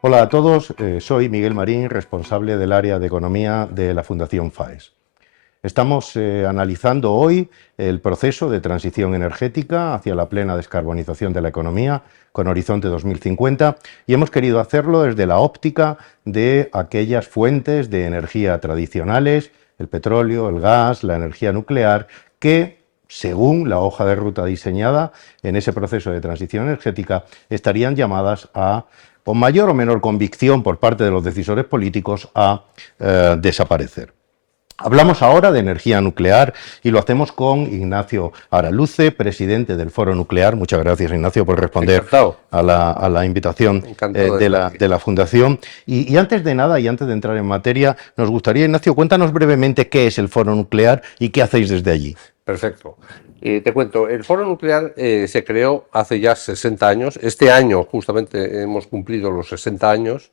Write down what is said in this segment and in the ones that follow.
Hola a todos, soy Miguel Marín, responsable del área de economía de la Fundación FAES. Estamos analizando hoy el proceso de transición energética hacia la plena descarbonización de la economía con Horizonte 2050 y hemos querido hacerlo desde la óptica de aquellas fuentes de energía tradicionales, el petróleo, el gas, la energía nuclear, que según la hoja de ruta diseñada en ese proceso de transición energética estarían llamadas a, con mayor o menor convicción por parte de los decisores políticos, a desaparecer. Hablamos ahora de energía nuclear y lo hacemos con Ignacio Araluce, presidente del Foro Nuclear. Muchas gracias, Ignacio, por responder Encantado, a la invitación encantado de de estar la, aquí. de la Fundación. Y antes de nada, y antes de entrar en materia, nos gustaría, Ignacio, cuéntanos brevemente qué es el Foro Nuclear y qué hacéis desde allí. Perfecto. Te cuento, el Foro Nuclear se creó hace ya 60 años. Este año justamente hemos cumplido los 60 años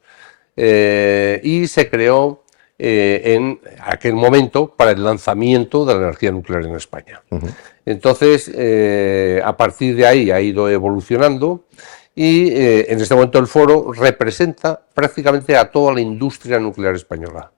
y se creó en aquel momento para el lanzamiento de la energía nuclear en España. Entonces, a partir de ahí ha ido evolucionando y en este momento el foro representa prácticamente a toda la industria nuclear española.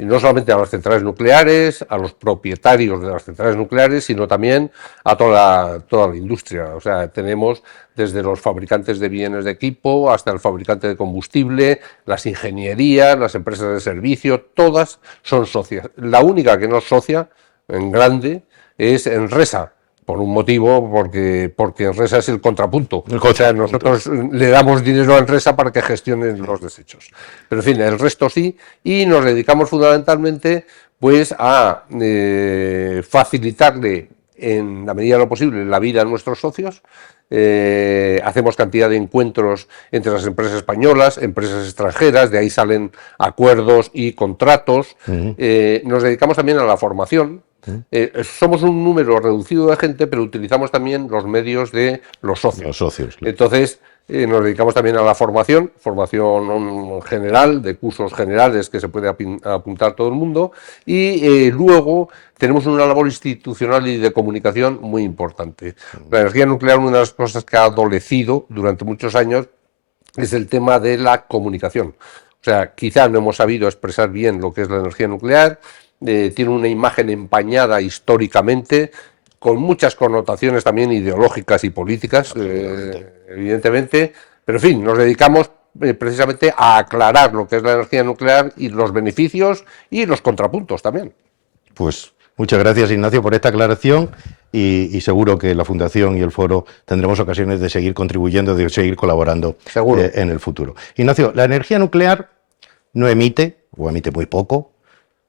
Y no solamente a las centrales nucleares, a los propietarios de las centrales nucleares, sino también a toda la industria. O sea, tenemos desde los fabricantes de bienes de equipo hasta el fabricante de combustible, las ingenierías, las empresas de servicio, todas son socias. La única que no es socia en grande es Enresa, por un motivo, porque Enresa es el contrapunto. El O sea, contrapunto. nosotros le damos dinero a Enresa para que gestionen los desechos. Pero en fin, el resto sí, y nos dedicamos fundamentalmente pues a facilitarle en la medida de lo posible la vida a nuestros socios. Hacemos cantidad de encuentros entre las empresas españolas, empresas extranjeras, de ahí salen acuerdos y contratos. Nos dedicamos también a la formación. Somos un número reducido de gente, pero utilizamos también los medios de los Los socios. socios, claro. Entonces, nos dedicamos también a la formación, general, de cursos generales que se puede apuntar todo el mundo, y luego tenemos una labor institucional y de comunicación muy importante. La energía nuclear, una de las cosas que ha adolecido durante muchos años es el tema de la comunicación. O sea, quizá no hemos sabido expresar bien lo que es la energía nuclear, tiene una imagen empañada históricamente, con muchas connotaciones también ideológicas y políticas, evidentemente, pero en fin, nos dedicamos precisamente a aclarar lo que es la energía nuclear y los beneficios y los contrapuntos también. Pues muchas gracias, Ignacio, por esta aclaración y seguro que la Fundación y el Foro tendremos ocasiones de seguir contribuyendo, de seguir colaborando Seguro. en el futuro. Ignacio, la energía nuclear no emite, o emite muy poco.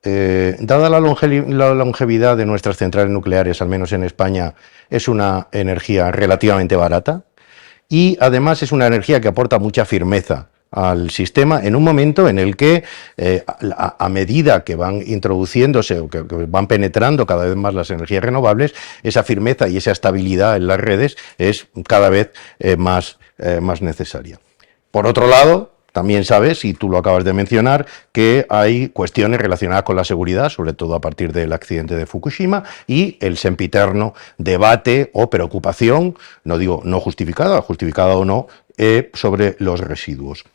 Dada la longevidad de nuestras centrales nucleares, al menos en España, es una energía relativamente barata y además es una energía que aporta mucha firmeza al sistema en un momento en el que a medida que van introduciéndose o que van penetrando cada vez más las energías renovables, esa firmeza y esa estabilidad en las redes es cada vez más necesaria. Por otro lado, también sabes, y tú lo acabas de mencionar, que hay cuestiones relacionadas con la seguridad, sobre todo a partir del accidente de Fukushima, y el sempiterno debate o preocupación, no digo no justificada, justificada o no, sobre los residuos.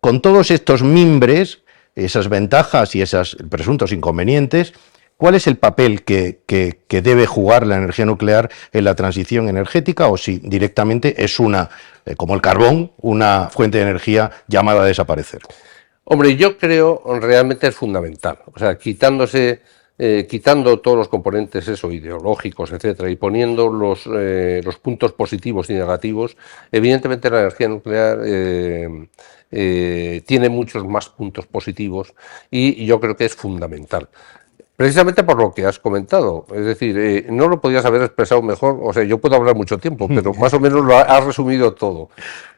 Con todos estos mimbres, esas ventajas y esos presuntos inconvenientes, ¿cuál es el papel que debe jugar la energía nuclear en la transición energética o si directamente es como el carbón, una fuente de energía llamada a desaparecer? Hombre, yo creo realmente es fundamental. O sea, quitando todos los componentes eso, ideológicos, etcétera, y poniendo los puntos positivos y negativos, evidentemente la energía nuclear tiene muchos más puntos positivos y yo creo que es fundamental. Precisamente por lo que has comentado, es decir, no lo podías haber expresado mejor, o sea, yo puedo hablar mucho tiempo, pero más o menos lo has resumido todo.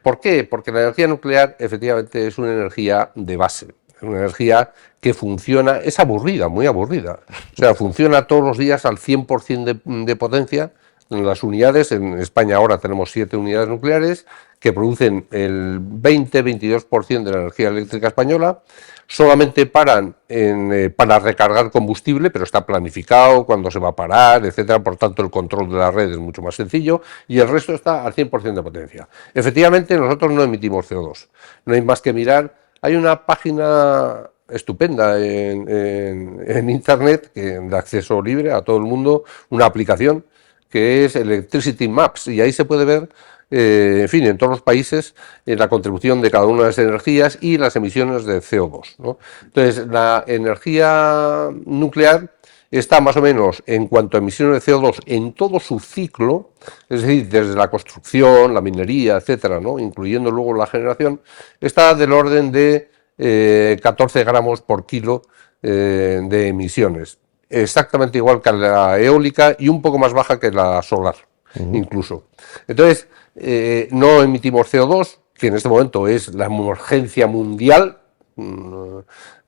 ¿Por qué? Porque la energía nuclear efectivamente es una energía de base, es una energía que funciona, es aburrida, muy aburrida, o sea, funciona todos los días al 100% de potencia, las unidades. En España ahora tenemos 7 unidades nucleares que producen el 20-22% de la energía eléctrica española. Solamente paran para recargar combustible, pero está planificado cuándo se va a parar, etcétera. Por tanto, el control de la red es mucho más sencillo y el resto está al 100% de potencia. Efectivamente, nosotros no emitimos CO2. No hay más que mirar. Hay una página estupenda en Internet, de acceso libre a todo el mundo, una aplicación que es Electricity Maps, y ahí se puede ver, en fin, en todos los países, la contribución de cada una de las energías y las emisiones de CO2, ¿no? Entonces, la energía nuclear está más o menos, en cuanto a emisiones de CO2, en todo su ciclo, es decir, desde la construcción, la minería, etcétera, ¿no?, incluyendo luego la generación, está del orden de 14 gramos por kilo de emisiones. Exactamente igual que la eólica y un poco más baja que la solar, incluso. Entonces, no emitimos CO2, que en este momento es la emergencia mundial. En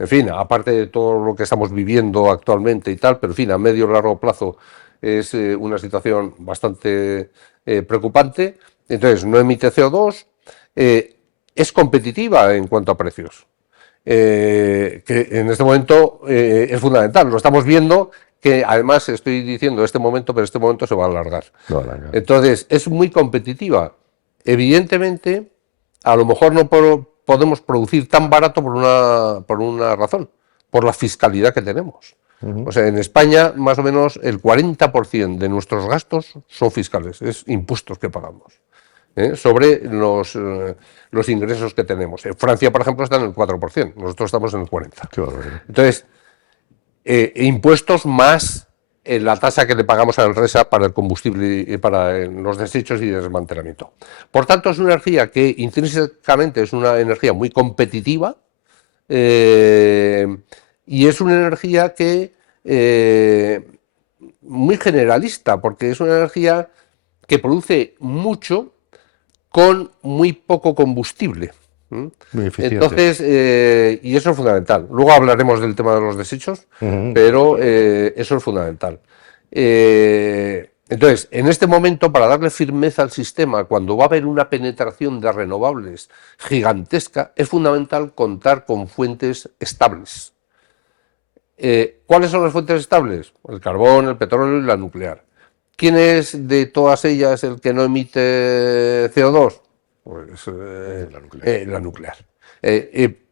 fin, aparte de todo lo que estamos viviendo actualmente y tal, pero en fin, a medio y largo plazo es una situación bastante preocupante. Entonces, no emite CO2, es competitiva en cuanto a precios. Que en este momento es fundamental. Lo estamos viendo, que además estoy diciendo este momento, pero este momento se va a alargar. Entonces, es muy competitiva. Evidentemente, a lo mejor no podemos producir tan barato por una razón, por la fiscalidad que tenemos. O sea, en España, más o menos el 40% de nuestros gastos son fiscales, es impuestos que pagamos sobre los ingresos que tenemos. En Francia, por ejemplo, está en el 4%, nosotros estamos en el 40%. Entonces, impuestos más la tasa que le pagamos a Enresa para el combustible y para los desechos y desmantelamiento. Por tanto, es una energía que intrínsecamente es una energía muy competitiva y es una energía que muy generalista, porque es una energía que produce mucho con muy poco combustible. Muy eficiente. Entonces, y eso es fundamental. Luego hablaremos del tema de los desechos, pero eso es fundamental. Entonces, en este momento, para darle firmeza al sistema, cuando va a haber una penetración de renovables gigantesca, es fundamental contar con fuentes estables. ¿Cuáles son las fuentes estables? El carbón, el petróleo y la nuclear. ¿Quién es de todas ellas el que no emite CO2? Pues la nuclear.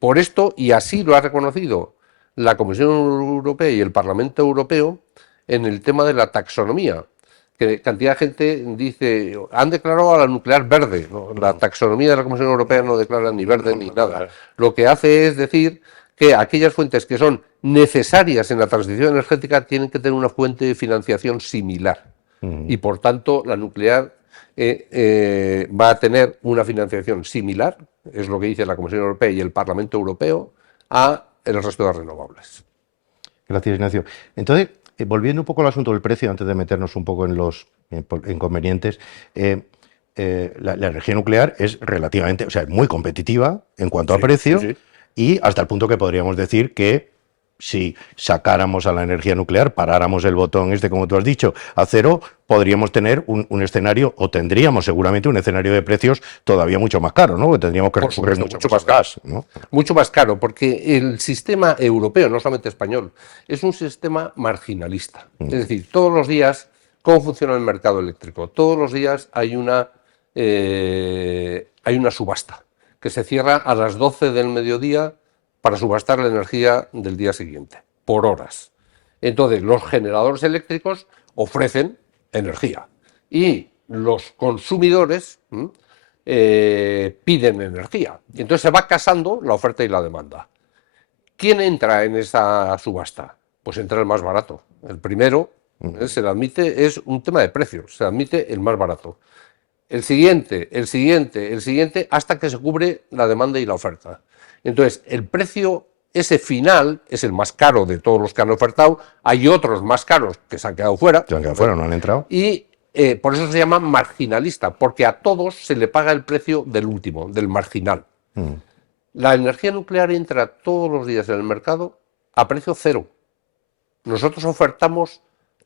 Por esto, y así lo ha reconocido la Comisión Europea y el Parlamento Europeo en el tema de la taxonomía, que cantidad de gente dice, han declarado a la nuclear verde, ¿no? La taxonomía de la Comisión Europea no declara ni verde ni nada. Lo que hace es decir que aquellas fuentes que son necesarias en la transición energética tienen que tener una fuente de financiación similar. Y por tanto la nuclear va a tener una financiación similar, es lo que dice la Comisión Europea y el Parlamento Europeo, a el resto de renovables. Gracias, Ignacio. Entonces, volviendo un poco al asunto del precio, antes de meternos un poco en los inconvenientes, la energía nuclear es relativamente, o sea, es muy competitiva en cuanto a precio, y hasta el punto que podríamos decir que si sacáramos a la energía nuclear, paráramos el botón como tú has dicho, a cero, podríamos tener un escenario, o tendríamos seguramente un escenario de precios todavía mucho más caro, ¿no? Porque tendríamos que recurrir mucho más gas, ¿no? Mucho más caro, porque el sistema europeo, no solamente español, es un sistema marginalista. Es decir, todos los días, ¿cómo funciona el mercado eléctrico? Todos los días hay una subasta que se cierra a las 12 del mediodía para subastar la energía del día siguiente, por horas. Entonces, los generadores eléctricos ofrecen energía y los consumidores piden energía. Y entonces se va casando la oferta y la demanda. ¿Quién entra en esa subasta? Pues entra el más barato. El primero se le admite, es un tema de precios, se admite el más barato. El siguiente, hasta que se cubre la demanda y la oferta. Entonces, el precio, ese final, es el más caro de todos los que han ofertado. Hay otros más caros que se han quedado fuera. Se han quedado fuera, no han entrado. Y por eso se llama marginalista, porque a todos se le paga el precio del último, del marginal. La energía nuclear entra todos los días en el mercado a precio cero. Nosotros ofertamos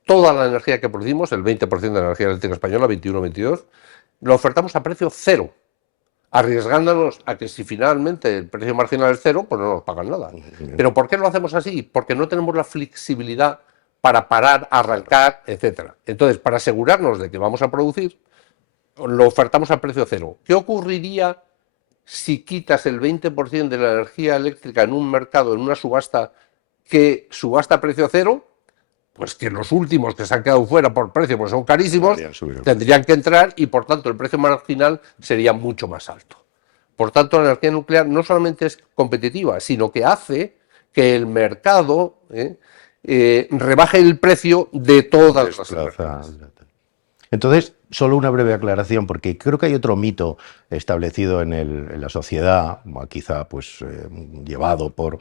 toda la energía que producimos, el 20% de la energía eléctrica española, 21-22, lo ofertamos a precio cero, arriesgándonos a que si finalmente el precio marginal es cero, pues no nos pagan nada. ¿Pero por qué lo hacemos así? Porque no tenemos la flexibilidad para parar, arrancar, etc. Entonces, para asegurarnos de que vamos a producir, lo ofertamos a precio cero. ¿Qué ocurriría si quitas el 20% de la energía eléctrica en un mercado, en una subasta, que subasta a precio cero? Pues que los últimos que se han quedado fuera por precio, porque son carísimos, tendrían que entrar y por tanto el precio marginal sería mucho más alto. Por tanto, la energía nuclear no solamente es competitiva, sino que hace que el mercado rebaje el precio de todas las energías. Entonces, solo una breve aclaración, porque creo que hay otro mito establecido en la sociedad, quizá pues llevado por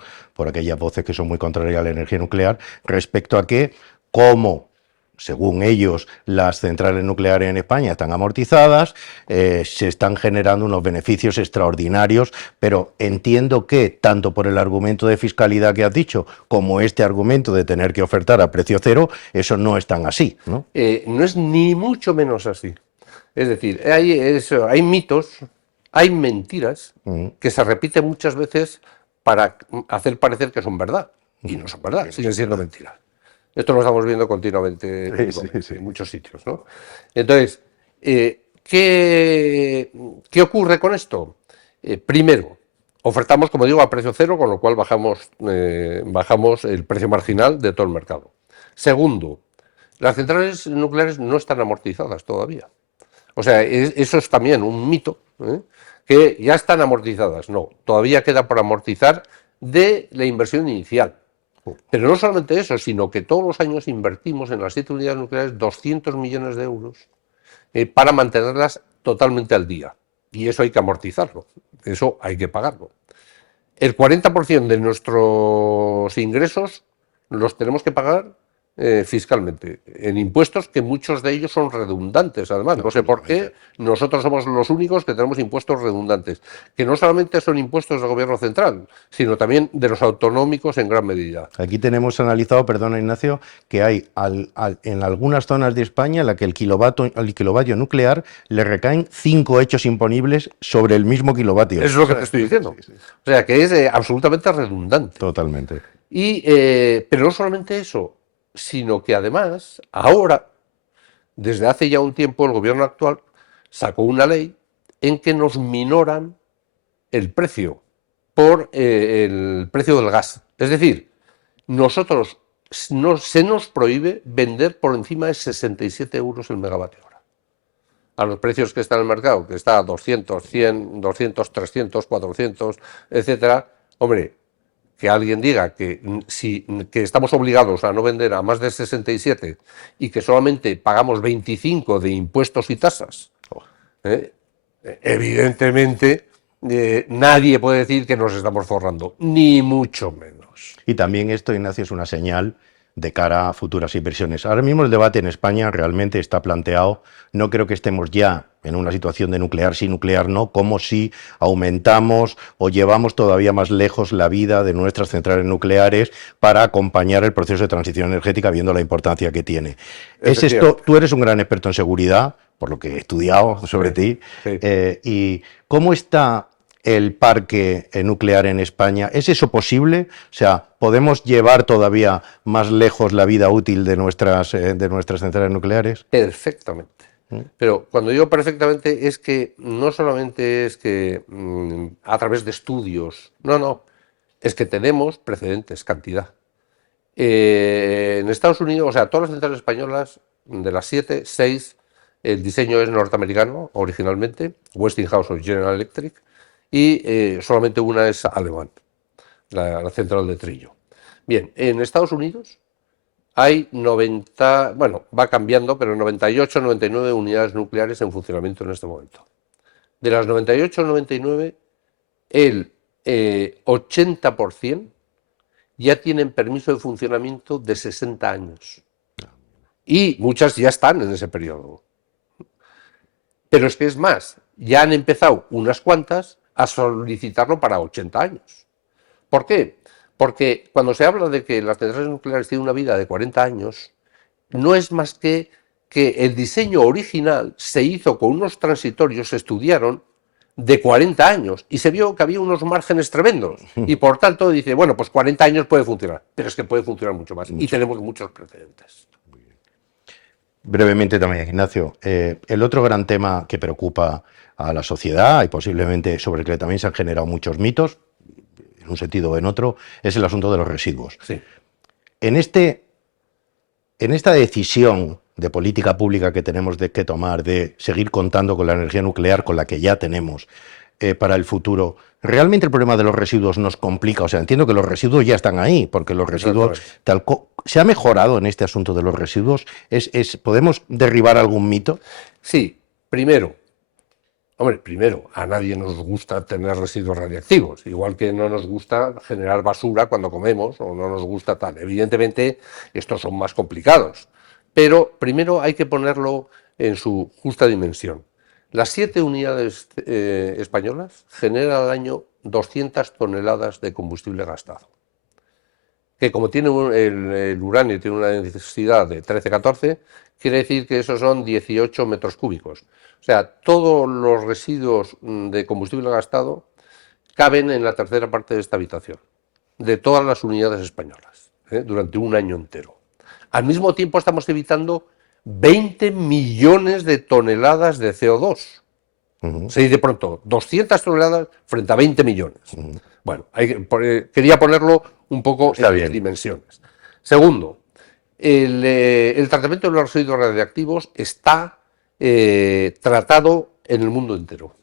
aquellas voces que son muy contrarias a la energía nuclear, respecto a que, como según ellos, las centrales nucleares en España están amortizadas, se están generando unos beneficios extraordinarios, pero entiendo que, tanto por el argumento de fiscalidad que has dicho, como este argumento de tener que ofertar a precio cero, eso no es tan así, ¿no? No es ni mucho menos así. Es decir, hay mitos, hay mentiras que se repiten muchas veces para hacer parecer que son verdad. Y no son verdad, siguen siendo mentiras. Esto lo estamos viendo continuamente en muchos sitios, ¿no? Entonces, ¿qué ocurre con esto? Primero, ofertamos, como digo, a precio cero, con lo cual bajamos el precio marginal de todo el mercado. Segundo, las centrales nucleares no están amortizadas todavía. O sea, eso es también un mito, que ya están amortizadas. No, todavía queda por amortizar de la inversión inicial. Pero no solamente eso, sino que todos los años invertimos en las 7 unidades nucleares 200 millones de euros para mantenerlas totalmente al día. Y eso hay que amortizarlo, eso hay que pagarlo. El 40% de nuestros ingresos los tenemos que pagar fiscalmente, en impuestos que muchos de ellos son redundantes, además. No sé por qué nosotros somos los únicos que tenemos impuestos redundantes, que no solamente son impuestos del gobierno central, sino también de los autonómicos en gran medida. Aquí tenemos analizado, perdona Ignacio, que hay en algunas zonas de España en la que al kilovatio nuclear le recaen 5 hechos imponibles sobre el mismo kilovatio. Eso es lo que te estoy diciendo. Sí. O sea, que es absolutamente redundante. Totalmente. Pero no solamente eso, sino que además, ahora, desde hace ya un tiempo, el gobierno actual sacó una ley en que nos minoran el precio por el precio del gas. Es decir, nosotros se nos prohíbe vender por encima de 67 euros el megavatio hora. A los precios que está en el mercado, que está a 200, 100, 200, 300, 400, etcétera, hombre, que alguien diga que estamos obligados a no vender a más de 67 y que solamente pagamos 25 de impuestos y tasas, evidentemente nadie puede decir que nos estamos forrando, ni mucho menos. Y también esto, Ignacio, es una señal de cara a futuras inversiones. Ahora mismo el debate en España realmente está planteado, no creo que estemos ya en una situación de nuclear sí, nuclear no, como si aumentamos o llevamos todavía más lejos la vida de nuestras centrales nucleares para acompañar el proceso de transición energética, viendo la importancia que tiene. ¿Es esto? Tú eres un gran experto en seguridad, por lo que he estudiado sobre ti, y ¿cómo está el parque nuclear en España? ¿Es eso posible? O sea, ¿podemos llevar todavía más lejos la vida útil de nuestras centrales nucleares? Perfectamente. Pero cuando digo perfectamente es que no solamente es que a través de estudios, no, es que tenemos precedentes, cantidad. En Estados Unidos, o sea, todas las centrales españolas, de las 7, 6, el diseño es norteamericano originalmente, Westinghouse o General Electric, y solamente una es alemán, la central de Trillo. Bien, en Estados Unidos hay 90, bueno, va cambiando, pero 98, 99 unidades nucleares en funcionamiento en este momento. De las 98 o 99, el 80% ya tienen permiso de funcionamiento de 60 años. Y muchas ya están en ese periodo. Pero es que es más, ya han empezado unas cuantas a solicitarlo para 80 años. ¿Por qué? Porque cuando se habla de que las centrales nucleares tienen una vida de 40 años, no es más que el diseño original se hizo con unos transitorios, se estudiaron, de 40 años y se vio que había unos márgenes tremendos y por tanto dice, bueno, pues 40 años puede funcionar, pero es que puede funcionar mucho más y tenemos muchos precedentes. Brevemente también, Ignacio, el otro gran tema que preocupa a la sociedad y posiblemente sobre el que también se han generado muchos mitos, en un sentido o en otro, es el asunto de los residuos. Sí. En esta decisión de política pública que tenemos que tomar de seguir contando con la energía nuclear, con la que ya tenemos para el futuro, ¿realmente el problema de los residuos nos complica? O sea, entiendo que los residuos ya están ahí, porque los residuos... ¿Se ha mejorado en este asunto de los residuos? ¿Podemos derribar algún mito? Sí, primero, a nadie nos gusta tener residuos radiactivos, igual que no nos gusta generar basura cuando comemos o no nos gusta tal. Evidentemente, estos son más complicados, pero primero hay que ponerlo en su justa dimensión. Las 7 unidades españolas generan al año 200 toneladas de combustible gastado, que como tiene el uranio tiene una densidad de 13-14, quiere decir que esos son 18 metros cúbicos. O sea, todos los residuos de combustible gastado caben en la tercera parte de esta habitación, de todas las unidades españolas, durante un año entero. Al mismo tiempo estamos evitando 20 millones de toneladas de CO2. Se dice pronto, 200 toneladas frente a 20 millones. Bueno, quería ponerlo un poco en dimensiones. Segundo, el tratamiento de los residuos radiactivos está tratado en el mundo entero.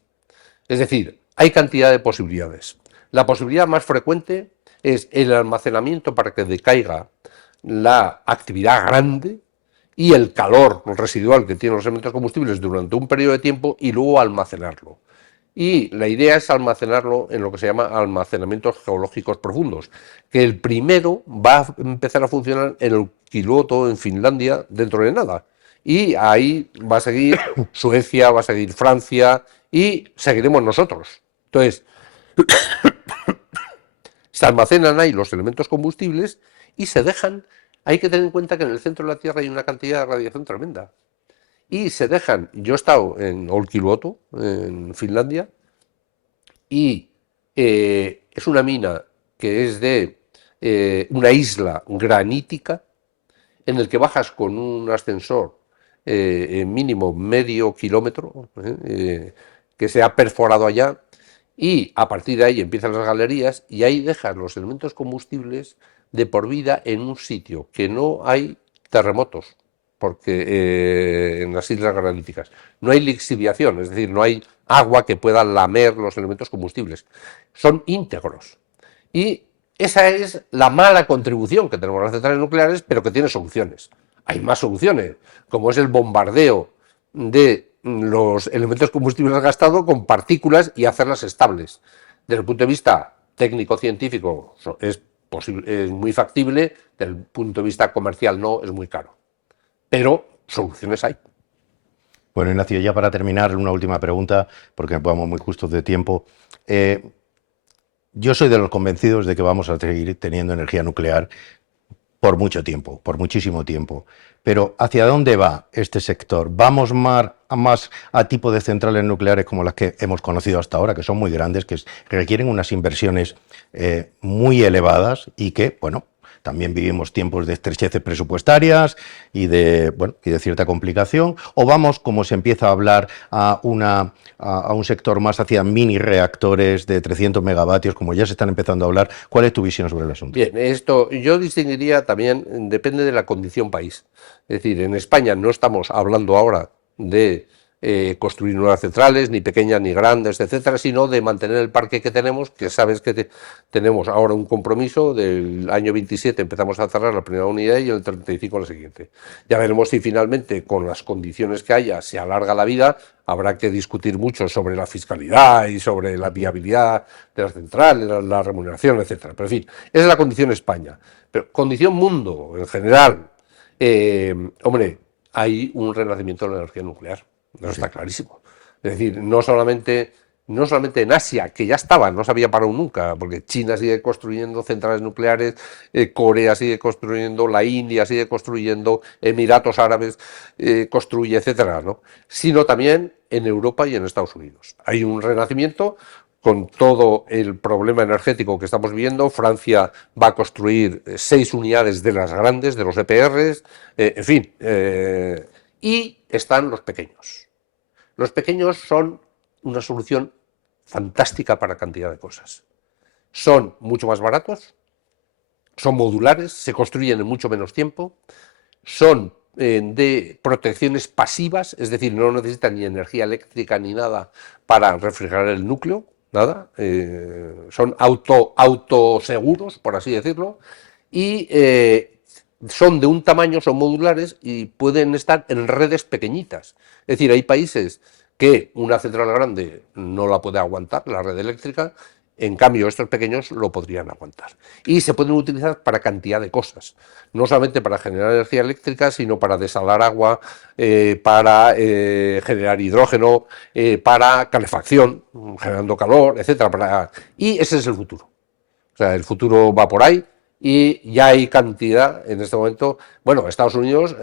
Es decir, hay cantidad de posibilidades. La posibilidad más frecuente es el almacenamiento para que decaiga la actividad grande y el calor residual que tienen los elementos combustibles durante un periodo de tiempo y luego almacenarlo. Y la idea es almacenarlo en lo que se llama almacenamientos geológicos profundos, que el primero va a empezar a funcionar en el Olkiluoto, en Finlandia, dentro de nada. Y ahí va a seguir Suecia, va a seguir Francia y seguiremos nosotros. Entonces, se almacenan ahí los elementos combustibles y se dejan. Hay que tener en cuenta que en el centro de la Tierra hay una cantidad de radiación tremenda. Y se dejan. Yo he estado en Olkiluoto, en Finlandia, y es una mina que es de una isla granítica en el que bajas con un ascensor mínimo medio kilómetro que se ha perforado allá y a partir de ahí empiezan las galerías y ahí dejas los elementos combustibles de por vida en un sitio que no hay terremotos, porque en las islas graníticas no hay lixiviación, es decir, no hay agua que pueda lamer los elementos combustibles, son íntegros. Y esa es la mala contribución que tenemos las centrales nucleares, pero que tiene soluciones. Hay más soluciones, como es el bombardeo de los elementos combustibles gastados con partículas y hacerlas estables. Desde el punto de vista técnico-científico es muy factible, desde el punto de vista comercial no, es muy caro. Pero soluciones hay. Bueno, Ignacio, ya para terminar, una última pregunta, porque vamos muy justos de tiempo. Yo soy de los convencidos de que vamos a seguir teniendo energía nuclear por mucho tiempo, por muchísimo tiempo. Pero ¿hacia dónde va este sector? ¿Vamos más a tipo de centrales nucleares como las que hemos conocido hasta ahora, que son muy grandes, que requieren unas inversiones muy elevadas y que, bueno, también vivimos tiempos de estrecheces presupuestarias y de cierta complicación? ¿O vamos, como se empieza a hablar, a un sector más hacia mini reactores de 300 megavatios, como ya se están empezando a hablar? ¿Cuál es tu visión sobre el asunto? Bien, esto yo distinguiría también, depende de la condición país. Es decir, en España no estamos hablando ahora de construir nuevas centrales, ni pequeñas ni grandes, etcétera, sino de mantener el parque que tenemos, que sabes que tenemos ahora un compromiso del año 27, empezamos a cerrar la primera unidad y el 35 la siguiente. Ya veremos si finalmente, con las condiciones que haya, se alarga la vida. Habrá que discutir mucho sobre la fiscalidad y sobre la viabilidad de las centrales, la remuneración, etcétera. Pero en fin, esa es la condición España. Pero condición mundo, en general, hombre, hay un renacimiento de la energía nuclear. Eso está clarísimo. Es decir, no solamente no solamente en Asia, que ya estaba, no se había parado nunca, porque China sigue construyendo centrales nucleares, Corea sigue construyendo, la India sigue construyendo, Emiratos Árabes construye, etcétera, ¿no? Sino también en Europa y en Estados Unidos. Hay un renacimiento con todo el problema energético que estamos viviendo. Francia va a construir 6 unidades de las grandes, de los EPRs, en fin, y están los pequeños. Los pequeños son una solución fantástica para cantidad de cosas. Son mucho más baratos, son modulares, se construyen en mucho menos tiempo, son de protecciones pasivas, es decir, no necesitan ni energía eléctrica ni nada para refrigerar el núcleo, nada, son autoseguros, por así decirlo, y son de un tamaño, son modulares y pueden estar en redes pequeñitas. Es decir, hay países que una central grande no la puede aguantar, la red eléctrica, en cambio estos pequeños lo podrían aguantar. Y se pueden utilizar para cantidad de cosas, no solamente para generar energía eléctrica, sino para desalar agua, para generar hidrógeno, para calefacción, generando calor, etc. Y ese es el futuro. O sea, el futuro va por ahí. Y ya hay cantidad en este momento. Bueno, Estados Unidos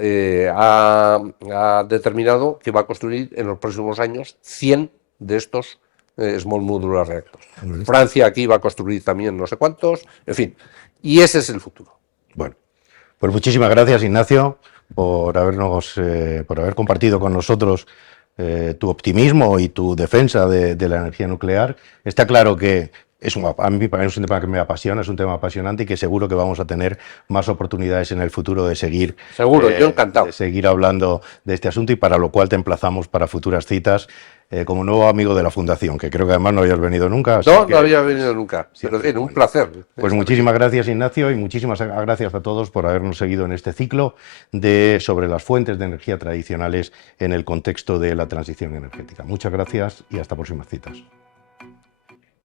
ha determinado que va a construir en los próximos años 100 de estos Small Modular Reactors. Francia aquí va a construir también no sé cuántos, en fin. Y ese es el futuro. Bueno, pues muchísimas gracias, Ignacio, por haber compartido con nosotros tu optimismo y tu defensa de la energía nuclear. Está claro que a mí es un tema que me apasiona, es un tema apasionante y que seguro que vamos a tener más oportunidades en el futuro de seguir, seguro, yo encantado, de seguir hablando de este asunto, y para lo cual te emplazamos para futuras citas como nuevo amigo de la Fundación, que creo que además no habías venido nunca. No había venido nunca, pero en fin, un placer. Pues muchísimas gracias, Ignacio, y muchísimas gracias a todos por habernos seguido en este ciclo sobre las fuentes de energía tradicionales en el contexto de la transición energética. Muchas gracias y hasta próximas citas.